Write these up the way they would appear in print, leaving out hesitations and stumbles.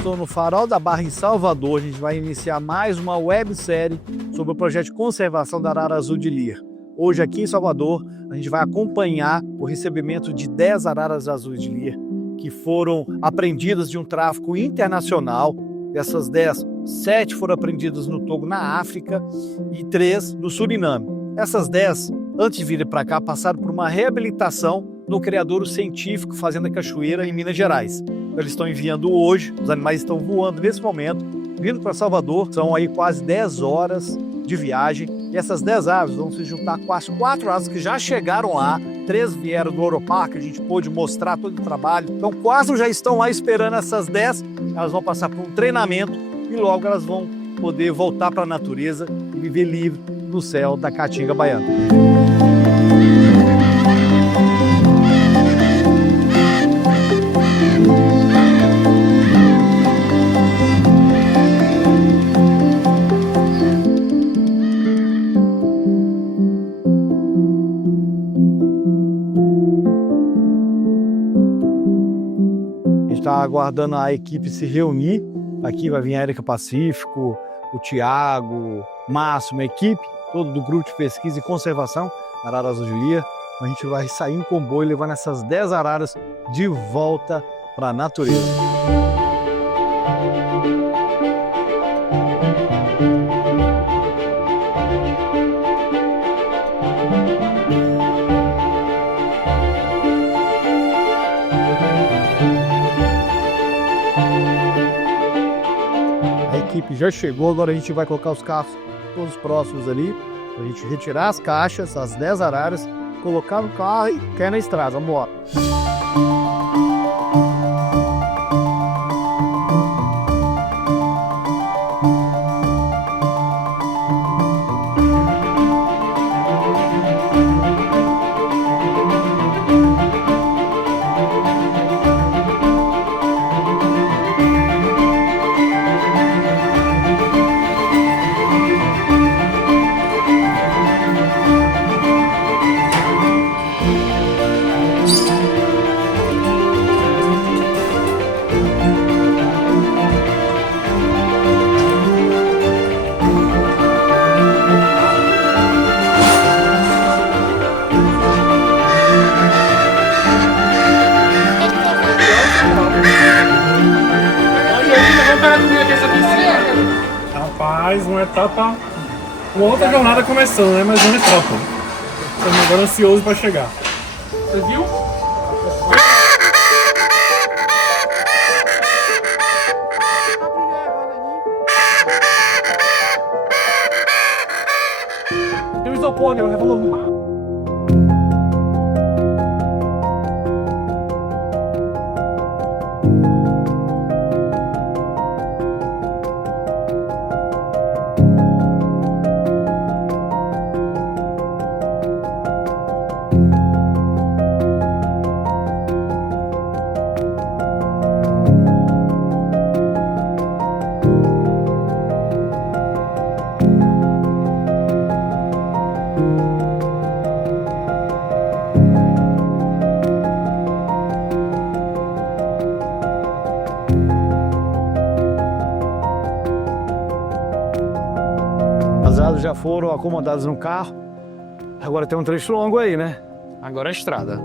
estou no Farol da Barra, em Salvador. A gente vai iniciar mais uma websérie sobre o projeto de conservação da arara azul de Lear. Hoje, aqui em Salvador, a gente vai acompanhar o recebimento de 10 araras azuis de Lear, que foram apreendidas de um tráfico internacional. Dessas 10, 7 foram apreendidas no Togo, na África, e 3 no Suriname. Essas 10, antes de virem para cá, passaram por uma reabilitação no criadouro científico Fazenda Cachoeira, em Minas Gerais. Eles estão enviando hoje, os animais estão voando nesse momento, vindo para Salvador. São aí quase 10 horas de viagem. E essas 10 aves vão se juntar com as 4 aves que já chegaram lá. 3 vieram do Oropark, a gente pôde mostrar todo o trabalho. Então 4 já estão lá esperando essas 10. Elas vão passar por um treinamento e logo elas vão poder voltar para a natureza e viver livre no céu da Caatinga baiana. Está aguardando a equipe se reunir. Aqui vai vir a Érica Pacífico, o Tiago, Máximo, a equipe, todo do grupo de pesquisa e conservação da arara azul de Lear. A gente vai sair em comboio levando essas 10 araras de volta para a natureza. A equipe já chegou, agora a gente vai colocar os carros todos próximos ali, para a gente retirar as caixas, as 10 araras, colocar no carro e cair na estrada. Vamos embora. Rapaz, uma etapa, uma outra jornada começando, né? Mas uma etapa. Estamos agora ansiosos para chegar. Você viu? Tem um isopor, né? Revolou. As aves já foram acomodadas no carro. Agora tem um trecho longo aí, né? Agora é estrada.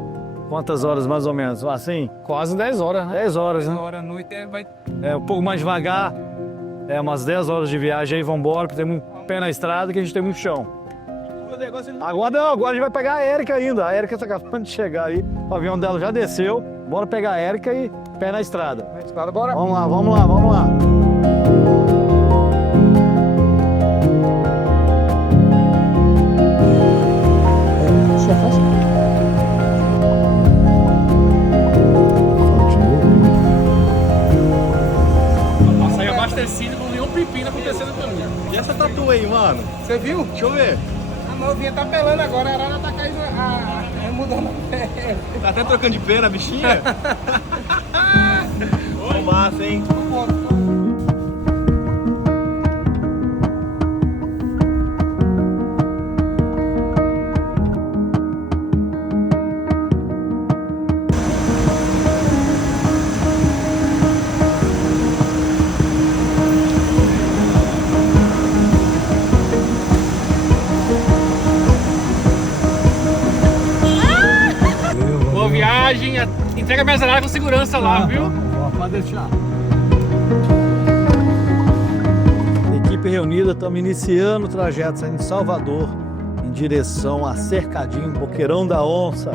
Quantas horas mais ou menos? Assim? Quase 10 horas, né? 10 horas, né? Agora à noite vai... É um pouco mais devagar. É umas 10 horas de viagem aí, vamos embora, porque tem um pé na estrada que a gente tem muito chão. Agora não, agora a gente vai pegar a Érica ainda. A Érica tá acabando de chegar aí. O avião dela já desceu. Bora pegar a Érica e pé na estrada. Na estrada, bora. Vamos lá, vamos lá, vamos lá. Sair abastecido, não nenhum pepino acontecendo no caminho. E essa tatu aí, mano? Você viu? Deixa eu ver. A novinha tá pelando agora, a arara tá caindo, mudando a pele. Tá até trocando de pena, bichinha? Ô, massa, hein? viagem. Entrega minhas araras com segurança lá, viu? Pode deixar. Equipe reunida, estamos iniciando o trajeto saindo de Salvador em direção a Cercadinho, Boqueirão da Onça.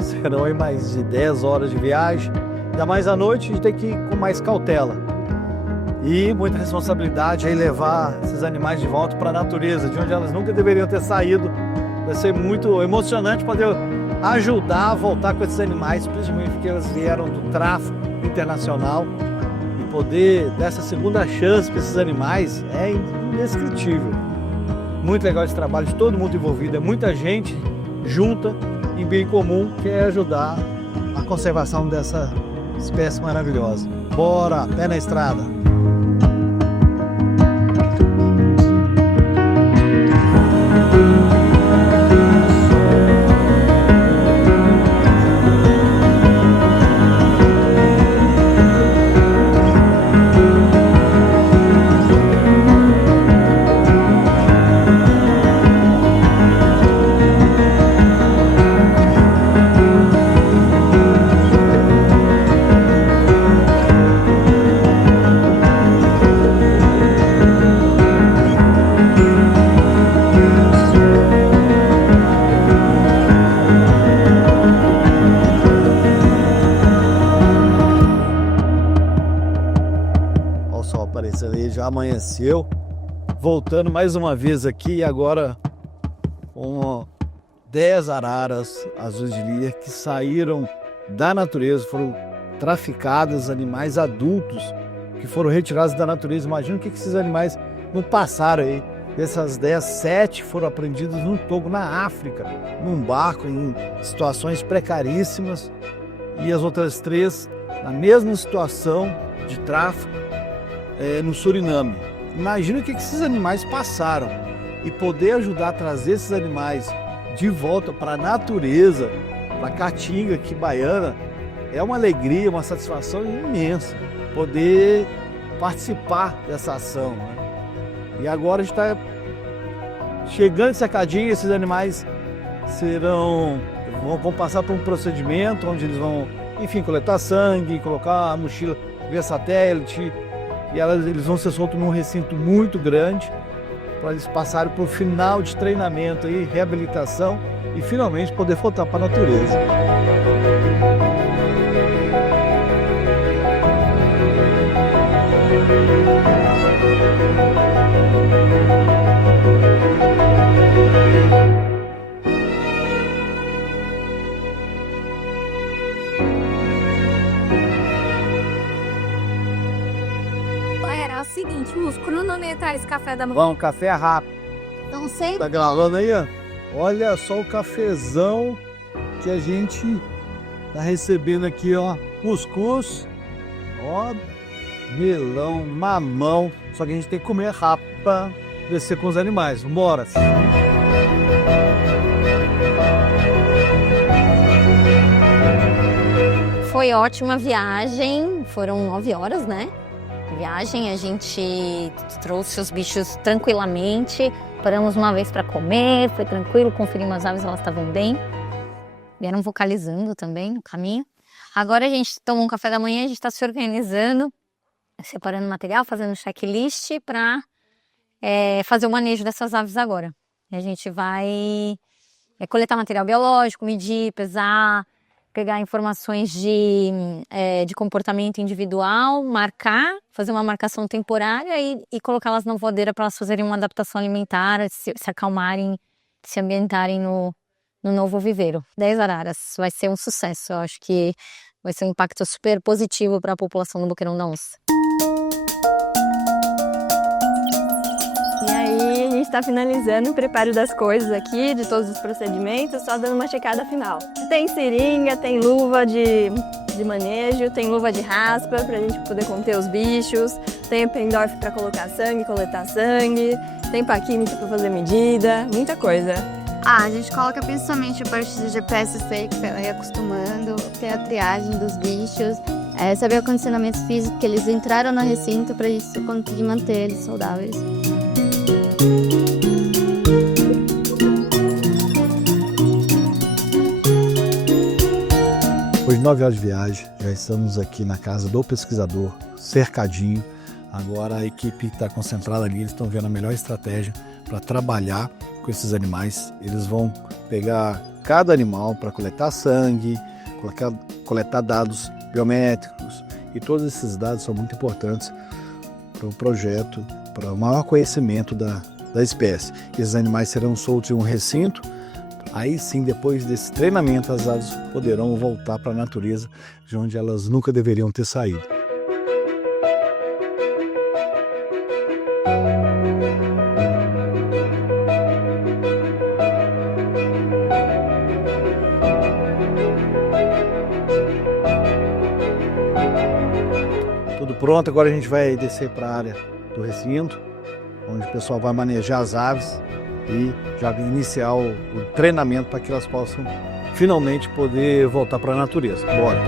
Serão aí mais de 10 horas de viagem. Ainda mais à noite, a gente tem que ir com mais cautela. E muita responsabilidade aí levar esses animais de volta para a natureza, de onde elas nunca deveriam ter saído. Vai ser muito emocionante poder ajudar a voltar com esses animais, principalmente porque elas vieram do tráfico internacional. E poder dar essa segunda chance para esses animais é indescritível. Muito legal esse trabalho de todo mundo envolvido, é muita gente junta em bem comum que é ajudar a conservação dessa espécie maravilhosa. Bora, pé na estrada! Já amanheceu, voltando mais uma vez aqui agora com 10 araras azuis de Lear que saíram da natureza, foram traficadas, animais adultos que foram retirados da natureza. Imagina o que esses animais não passaram aí. Dessas 10, 7 foram apreendidos num togo na África, num barco, em situações precaríssimas, e as outras 3 na mesma situação de tráfico no Suriname. Imagina o que esses animais passaram e poder ajudar a trazer esses animais de volta para a natureza, para a Caatinga aqui baiana, é uma alegria, uma satisfação imensa poder participar dessa ação, né? E agora a gente está chegando em Cercadinho, esses animais vão passar por um procedimento onde eles vão, enfim, coletar sangue, colocar a mochila via satélite, e eles vão ser soltos num recinto muito grande para eles passarem por final de treinamento e reabilitação e finalmente poder voltar para a natureza. Seguinte, vamos cronometrar esse café da manhã. Vamos, café rápido. Não sei. Tá gravando aí, ó? Olha só o cafezão que a gente tá recebendo aqui, ó. Cuscuz, ó, melão, mamão. Só que a gente tem que comer rápido pra descer com os animais. Vambora. Foi ótima viagem, foram 9 horas, né? Viagem, a gente trouxe os bichos tranquilamente, paramos uma vez para comer, foi tranquilo, conferimos as aves, elas estavam bem, vieram vocalizando também no caminho. Agora a gente tomou um café da manhã, a gente está se organizando, separando material, fazendo checklist para fazer o manejo dessas aves agora. A gente vai coletar material biológico, medir, pesar, pegar informações de comportamento individual, marcar, fazer uma marcação temporária e colocá-las na voadeira para elas fazerem uma adaptação alimentar, se acalmarem, se ambientarem no novo viveiro. 10 araras, vai ser um sucesso, eu acho que vai ser um impacto super positivo para a população do Boqueirão da Onça. E aí, a gente está finalizando o preparo das coisas aqui, de todos os procedimentos, só dando uma checada final. Tem seringa, tem luva de manejo, tem luva de raspa pra gente poder conter os bichos, tem Eppendorf para colocar sangue, coletar sangue, tem pá química para fazer medida, muita coisa. A gente coloca principalmente a parte do GPS seco para ela ir acostumando, ter a triagem dos bichos, saber o condicionamento físico que eles entraram no recinto para isso conseguir manter eles saudáveis. 9 horas de viagem, já estamos aqui na casa do pesquisador, cercadinho. Agora a equipe está concentrada ali, eles estão vendo a melhor estratégia para trabalhar com esses animais. Eles vão pegar cada animal para coletar sangue, coletar dados biométricos, e todos esses dados são muito importantes para o projeto, para o maior conhecimento da espécie. Esses animais serão soltos em um recinto. Aí sim, depois desse treinamento, as aves poderão voltar para a natureza, de onde elas nunca deveriam ter saído. Tudo pronto, agora a gente vai descer para a área do recinto, onde o pessoal vai manejar as aves e já iniciar o treinamento para que elas possam finalmente poder voltar para a natureza. Bora!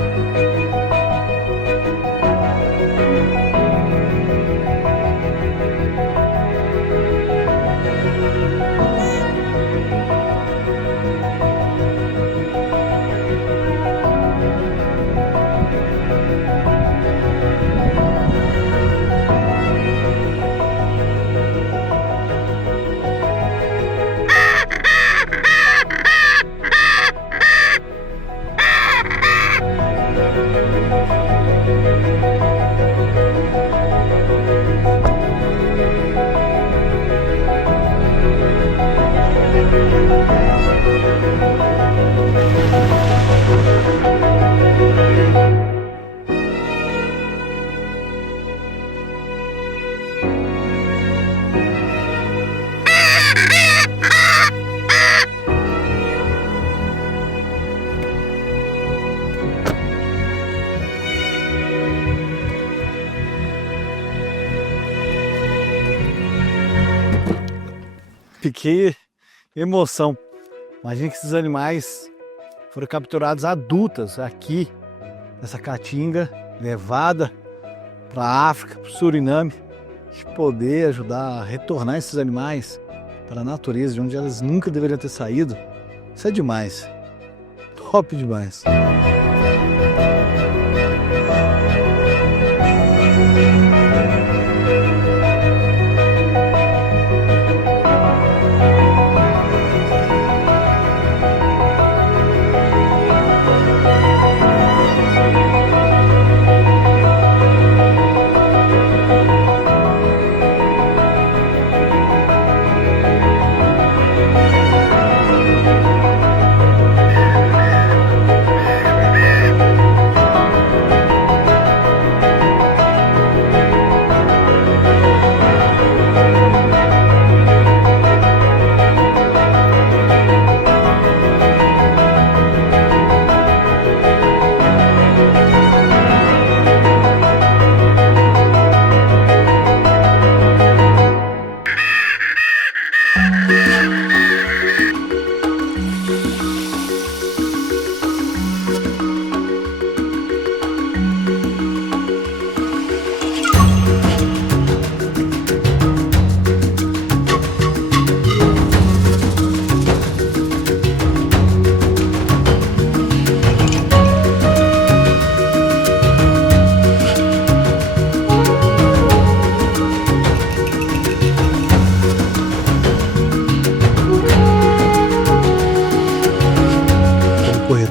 Que emoção! Imagina que esses animais foram capturados adultas aqui nessa caatinga, levada para a África, para o Suriname, de poder ajudar a retornar esses animais para a natureza, de onde elas nunca deveriam ter saído. Isso é demais, top demais!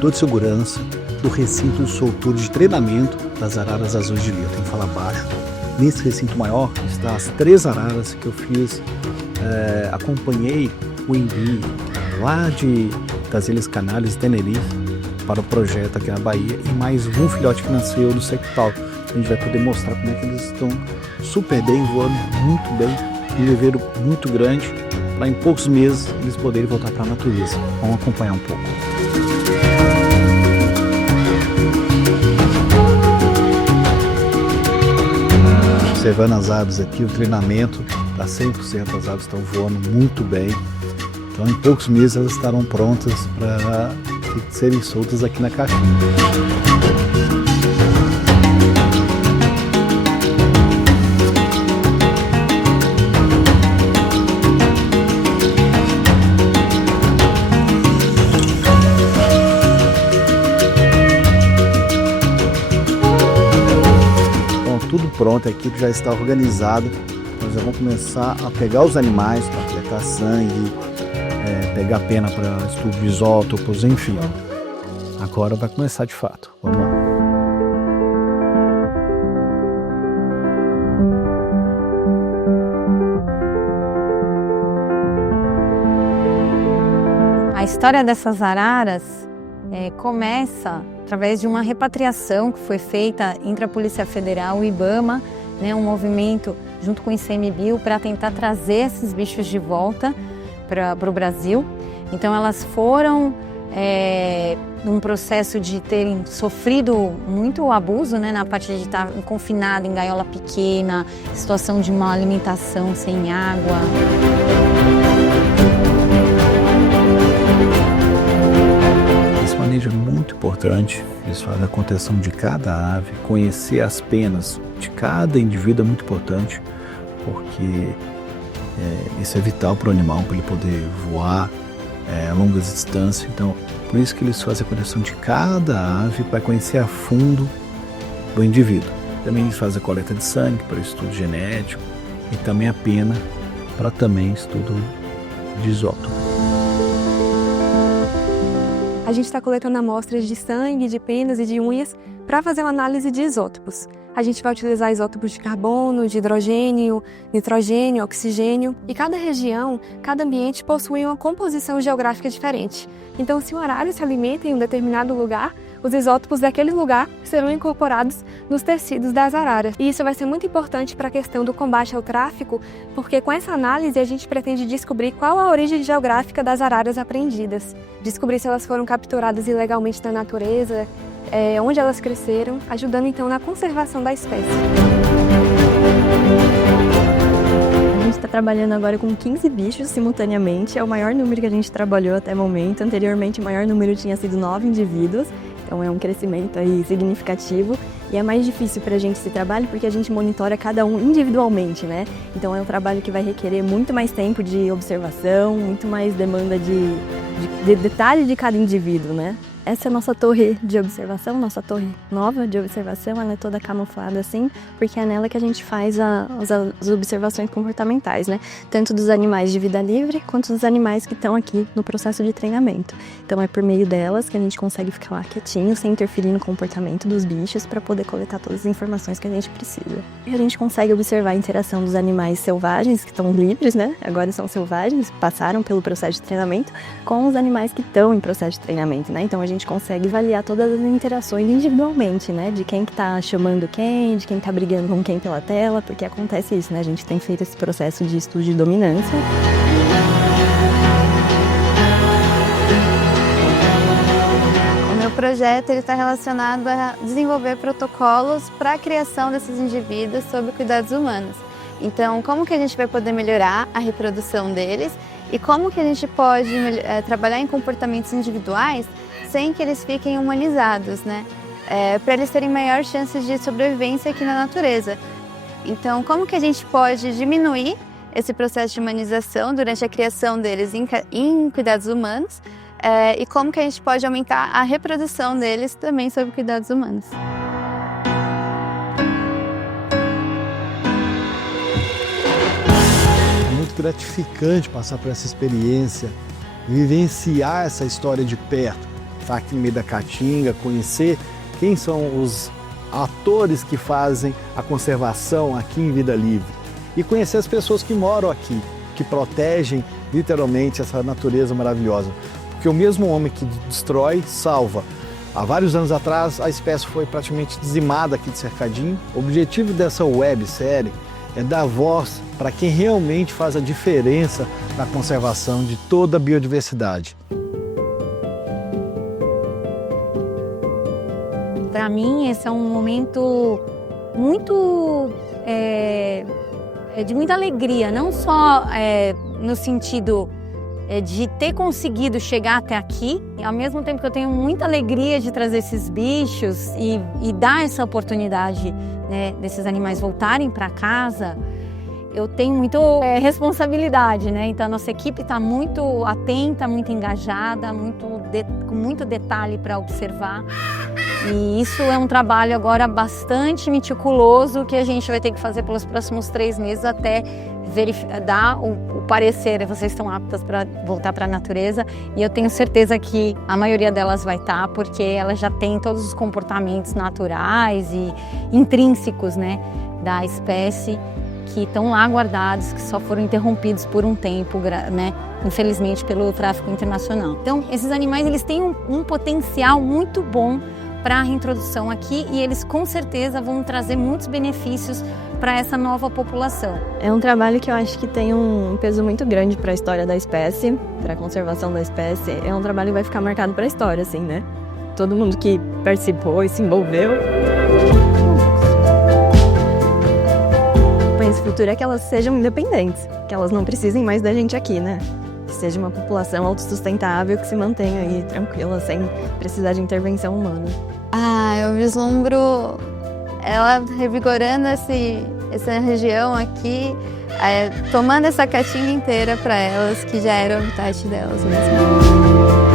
De segurança do recinto de soltura de treinamento das araras azuis de Lir. Tem que falar baixo. Nesse recinto maior estão as 3 araras que eu fiz, acompanhei o envio lá das Ilhas Canárias e Tenerife para o projeto aqui na Bahia, e mais um filhote que nasceu do sectal. A gente vai poder mostrar como é que eles estão super bem, voando muito bem, um viveiro muito grande, para em poucos meses eles poderem voltar para a natureza. Vamos acompanhar um pouco. Observando as aves aqui, o treinamento está 100%, as aves estão voando muito bem. Então, em poucos meses elas estarão prontas para serem soltas aqui na caixinha. pronta, a equipe já está organizada. Nós já vamos começar a pegar os animais para coletar sangue, pegar pena para estudo de isótopos, enfim. Agora vai começar de fato. Vamos lá. A história dessas araras começa através de uma repatriação que foi feita entre a Polícia Federal e o IBAMA, né, um movimento junto com o ICMBio para tentar trazer esses bichos de volta para o Brasil. Então elas foram num processo de terem sofrido muito abuso, né, na parte de estar confinado em gaiola pequena, situação de má alimentação, sem água. Esse manejo é muito importante. Eles fazem a contenção de cada ave, conhecer as penas de cada indivíduo é muito importante, porque isso é vital para o animal, para ele poder voar a longas distâncias. Então, por isso que eles fazem a contenção de cada ave para conhecer a fundo do indivíduo. Também eles fazem a coleta de sangue para estudo genético e também a pena para também estudo de isótopo. A gente está coletando amostras de sangue, de penas e de unhas para fazer uma análise de isótopos. A gente vai utilizar isótopos de carbono, de hidrogênio, nitrogênio, oxigênio. E cada região, cada ambiente possui uma composição geográfica diferente. Então, se o arário se alimenta em um determinado lugar, os isótopos daquele lugar serão incorporados nos tecidos das araras. E isso vai ser muito importante para a questão do combate ao tráfico, porque com essa análise a gente pretende descobrir qual a origem geográfica das araras apreendidas. Descobrir se elas foram capturadas ilegalmente na natureza, onde elas cresceram, ajudando então na conservação da espécie. A gente está trabalhando agora com 15 bichos simultaneamente, é o maior número que a gente trabalhou até o momento. Anteriormente o maior número tinha sido 9 indivíduos, então é um crescimento aí significativo. E é mais difícil para a gente esse trabalho porque a gente monitora cada um individualmente, né? Então é um trabalho que vai requerer muito mais tempo de observação, muito mais demanda de detalhe de cada indivíduo, né? Essa é a nossa torre de observação, nossa torre nova de observação, ela é toda camuflada assim, porque é nela que a gente faz as observações comportamentais, né? Tanto dos animais de vida livre, quanto dos animais que estão aqui no processo de treinamento. Então é por meio delas que a gente consegue ficar lá quietinho, sem interferir no comportamento dos bichos, para poder coletar todas as informações que a gente precisa. E a gente consegue observar a interação dos animais selvagens, que estão livres, né? Agora são selvagens, passaram pelo processo de treinamento, com os animais que estão em processo de treinamento, né? Então a gente consegue avaliar todas as interações individualmente, né? De quem que tá chamando quem, de quem tá brigando com quem pela tela, porque acontece isso, né? A gente tem feito esse processo de estudo de dominância. O meu projeto está relacionado a desenvolver protocolos para a criação desses indivíduos sob cuidados humanos. Então, como que a gente vai poder melhorar a reprodução deles e como que a gente pode trabalhar em comportamentos individuais sem que eles fiquem humanizados, né? Para eles terem maior chances de sobrevivência aqui na natureza. Então, como que a gente pode diminuir esse processo de humanização durante a criação deles em cuidados humanos e como que a gente pode aumentar a reprodução deles também sob cuidados humanos. Gratificante passar por essa experiência, vivenciar essa história de perto, estar aqui no meio da Caatinga, conhecer quem são os atores que fazem a conservação aqui em Vida Livre e conhecer as pessoas que moram aqui, que protegem literalmente essa natureza maravilhosa, porque o mesmo homem que destrói, salva. Há vários anos atrás a espécie foi praticamente dizimada aqui de Cercadinho. O objetivo dessa websérie é dar voz para quem realmente faz a diferença na conservação de toda a biodiversidade. Para mim, esse é um momento muito de muita alegria, não só no sentido de ter conseguido chegar até aqui, ao mesmo tempo que eu tenho muita alegria de trazer esses bichos e dar essa oportunidade, né, desses animais voltarem para casa. eu tenho muito responsabilidade, né? Então a nossa equipe está muito atenta, muito engajada, com muito detalhe para observar. E isso é um trabalho agora bastante meticuloso que a gente vai ter que fazer pelos próximos 3 meses até dar o parecer, vocês estão aptas para voltar para a natureza, e eu tenho certeza que a maioria delas vai estar, porque elas já têm todos os comportamentos naturais e intrínsecos, né, da espécie, que estão lá guardados, que só foram interrompidos por um tempo, né, infelizmente pelo tráfico internacional. Então, esses animais eles têm um potencial muito bom para a reintrodução aqui, e eles com certeza vão trazer muitos benefícios para essa nova população. É um trabalho que eu acho que tem um peso muito grande para a história da espécie, para a conservação da espécie. É um trabalho que vai ficar marcado para a história, assim, né? Todo mundo que participou e se envolveu. Mas o futuro é que elas sejam independentes, que elas não precisem mais da gente aqui, né? Que seja uma população autossustentável, que se mantenha aí tranquila, sem precisar de intervenção humana. Eu vislumbro ela revigorando essa região aqui, tomando essa caatinga inteira para elas, que já era o habitat delas mesmo.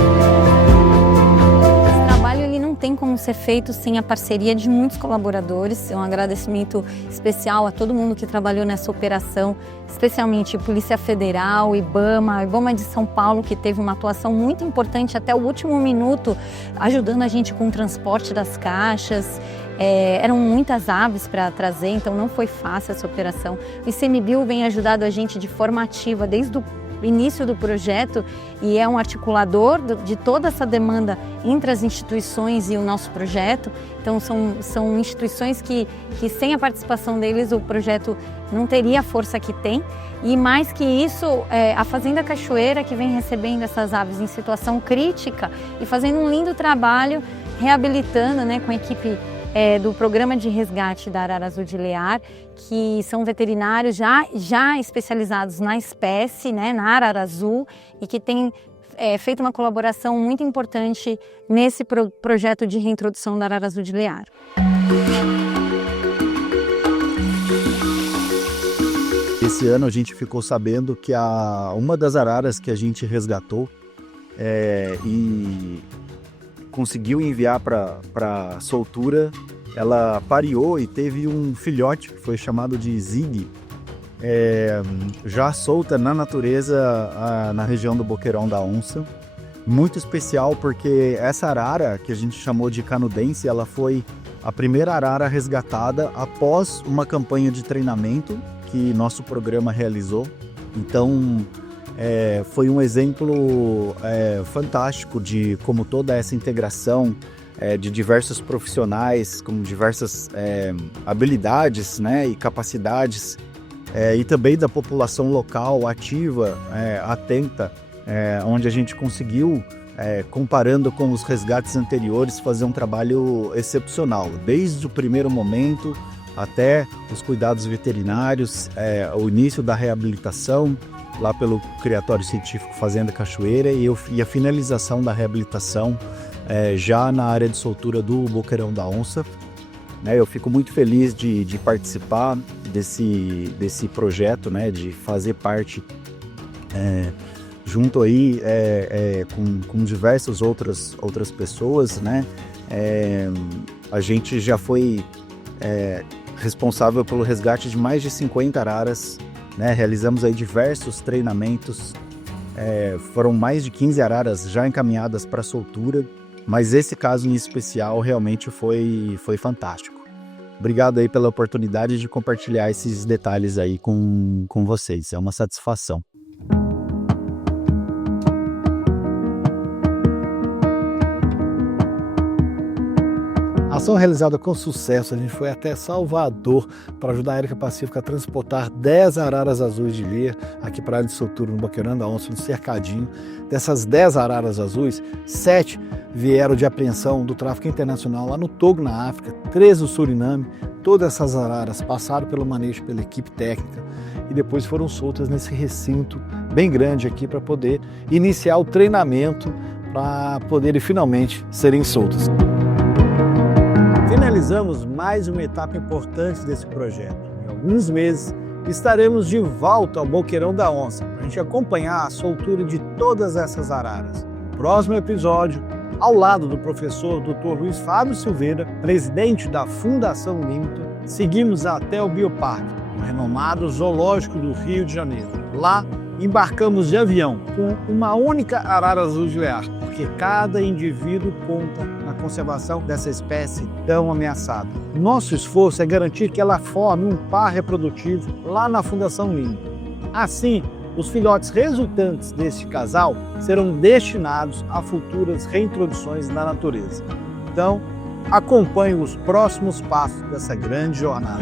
Tem como ser feito sem a parceria de muitos colaboradores. É um agradecimento especial a todo mundo que trabalhou nessa operação, especialmente Polícia Federal, IBAMA de São Paulo, que teve uma atuação muito importante até o último minuto, ajudando a gente com o transporte das caixas. Eram muitas aves para trazer, então não foi fácil essa operação. O ICMBio vem ajudando a gente de forma ativa desde o início do projeto, e é um articulador de toda essa demanda entre as instituições e o nosso projeto. Então são instituições que sem a participação deles o projeto não teria a força que tem. E mais que isso, a Fazenda Cachoeira, que vem recebendo essas aves em situação crítica e fazendo um lindo trabalho reabilitando, né, com a equipe do programa de resgate da arara azul de Lear, que são veterinários já especializados na espécie, né, na arara azul, e que têm feito uma colaboração muito importante nesse projeto de reintrodução da arara azul de Lear. Esse ano a gente ficou sabendo que uma das araras que a gente resgatou e conseguiu enviar para soltura, ela pariu e teve um filhote que foi chamado de Zig, já solta na natureza na região do Boqueirão da Onça. Muito especial porque essa arara, que a gente chamou de canudense, ela foi a primeira arara resgatada após uma campanha de treinamento que nosso programa realizou. Então foi um exemplo fantástico de como toda essa integração de diversos profissionais, com diversas habilidades, né, e capacidades, e também da população local ativa, atenta, onde a gente conseguiu, comparando com os resgates anteriores, fazer um trabalho excepcional, desde o primeiro momento até os cuidados veterinários, o início da reabilitação, lá pelo Criatório Científico Fazenda Cachoeira, e a finalização da reabilitação já na área de soltura do Boqueirão da Onça. Eu fico muito feliz de participar desse projeto, né, de fazer parte junto aí com diversas outras pessoas, né? A gente já foi responsável pelo resgate de mais de 50 araras, né? Realizamos aí diversos treinamentos, foram mais de 15 araras já encaminhadas para soltura, mas esse caso em especial realmente foi fantástico. Obrigado aí pela oportunidade de compartilhar esses detalhes aí com vocês, é uma satisfação. Ação realizada com sucesso, a gente foi até Salvador para ajudar a Érica Pacífica a transportar 10 araras azuis de Lear aqui para a área de soltura no Boqueirão da Onça, no cercadinho. Dessas 10 araras azuis, 7 vieram de apreensão do tráfico internacional lá no Togo, na África, 3 no Suriname. Todas essas araras passaram pelo manejo pela equipe técnica e depois foram soltas nesse recinto bem grande aqui para poder iniciar o treinamento para poderem finalmente serem soltas. Finalizamos mais uma etapa importante desse projeto. Em alguns meses estaremos de volta ao Boqueirão da Onça para a gente acompanhar a soltura de todas essas araras. Próximo episódio, ao lado do professor Dr. Luiz Fábio Silveira, presidente da Fundação Limto, seguimos até o Bioparque, o renomado Zoológico do Rio de Janeiro. Lá, embarcamos de avião com uma única arara azul de lear, porque cada indivíduo conta na conservação dessa espécie tão ameaçada. Nosso esforço é garantir que ela forme um par reprodutivo lá na Fundação Limto. Assim, os filhotes resultantes deste casal serão destinados a futuras reintroduções na natureza. Então, acompanhe os próximos passos dessa grande jornada.